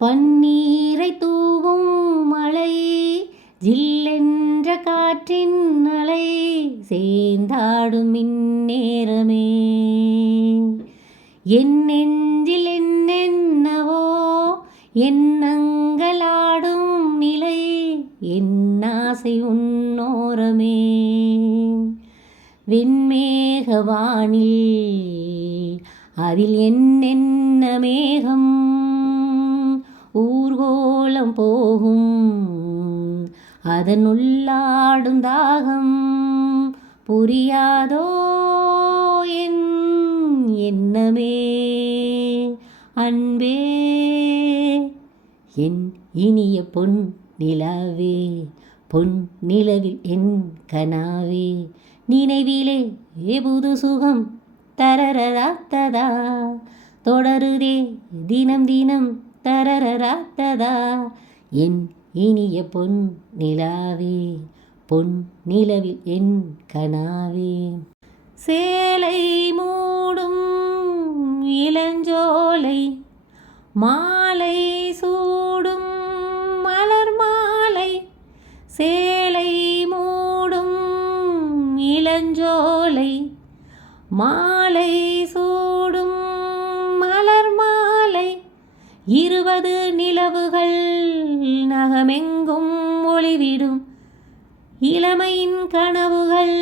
பன்னீரை தூவும் மழை ஜில்லென்ற காற்றின் அலை சேர்ந்தாடும் இந்நேரமே. என் நெஞ்சில் என்னென்னவோ எண்ணங்களாடும் நிலை என் ஆசை உன்னோரமே. வெண்மேகவானில் அதில் என்னென்ன மேகம்? ஊர்கோலம் போகும். அதனுள்ளாடும் தாகம் புரியாதோ என் எண்ணமே? அன்பே என் இனிய பொன் நிலாவே பொன் நிலவில் என் கனாவே நினைவிலே புது சுகம் தரரராத்ததா தொடருதே தினம் தினம் தரரராத்ததா. என் இனிய பொன் நிலாவே பொன் நிலவில் என் கனாவே. சேலை மூடும் இளஞ்சோலை மாலை சூடும் மலர் மாலை. சேலை மூடும் இளஞ்சோலை மாலை இருபது நிலவுகள் நகமெங்கும் ஒளிவிடும். இளமையின் கனவுகள்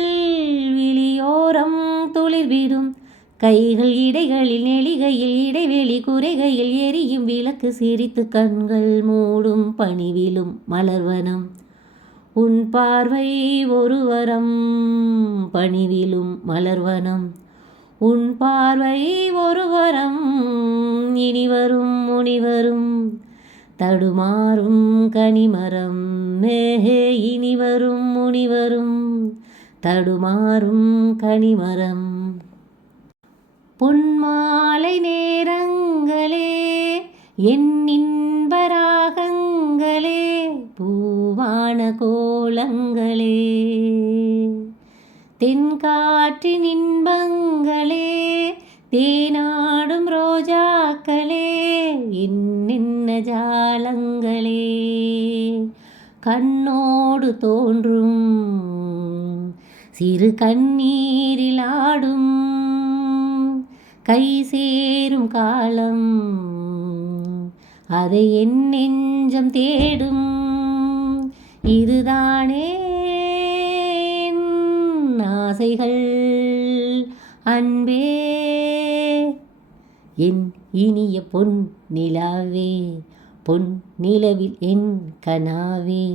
விழியோரம் துளிர்விடும். கைகள் இடைகளில் நெளிகையில் இடைவெளி குறைகையில் எரியும் விளக்கு சிரித்து கண்கள் மூடும் பணிவிலும் மலர்வனம். உன் பார்வை ஒருவரம் பணிவிலும் மலர்வனம். உன் பார்வை ஒருவரம் இனிவரும் வரும் தடுமாறும் கனிமரம். மேகே இனிவரும் முனிவரும் தடுமாறும் கனிமரம். பொன்மாலை நேரங்களே என் இன்பராகங்களே பூவான கோலங்களே. தென்காற்றின் இன்பங்களே தேனாடும் ரோஜாக்களே இன்னின்ன ஜாலங்களே. கண்ணோடு தோன்றும் சிறு கண்ணீரில் ஆடும். கை சேரும் காலம் அதை என் நெஞ்சம் தேடும். இதுதானே ஆசைகள் அன்பே. என் இனிய பொன் நிலாவே பொன் நிலவில் என் கனாவே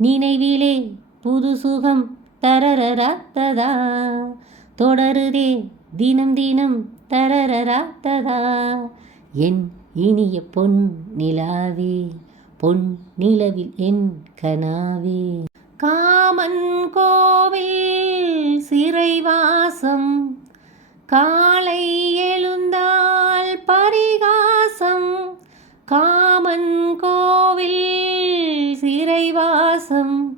நினைவிலே புது சுகம் தரரராத்ததா? தொடருதே தினம் தினம் தரரராத்ததா? என் இனிய பொன் நிலாவே பொன் நிலவில் என் கனாவே. காமன் கோவில் கோவில் சிறைவாசம்.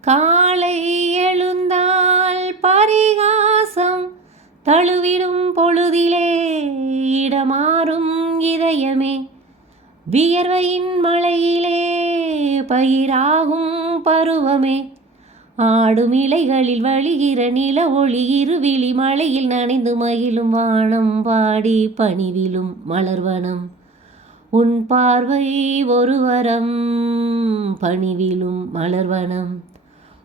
காலை எழுந்தால் பரிகாசம். தழுவிடும் பொழுதிலே இடமாறும் இதயமே. வியர்வையின் மலையிலே பயிராகும் பருவமே. ஆடும் இலைகளில் வழிகிற நில ஒளி இருவிழி மலையில் நனைந்து மகிழும் வானம் பாடி பணிவிலும் மலர்வனம். உன் பார்வை ஒருவரம் பணிவிலும் மலர்வனம்.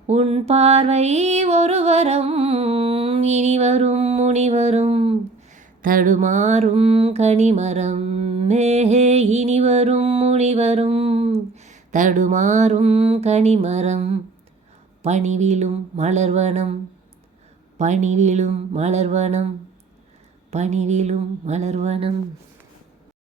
உன் பார்வை ஒருவரம் இனிவரும் முனிவரும். தடுமாறும் கனிமரம் மேகே இனிவரும் முனிவரும். தடுமாறும் கனிமரம் பணிவிலும் மலர்வனம். பணிவிலும் மலர்வனம் பணிவிலும் மலர்வனம்.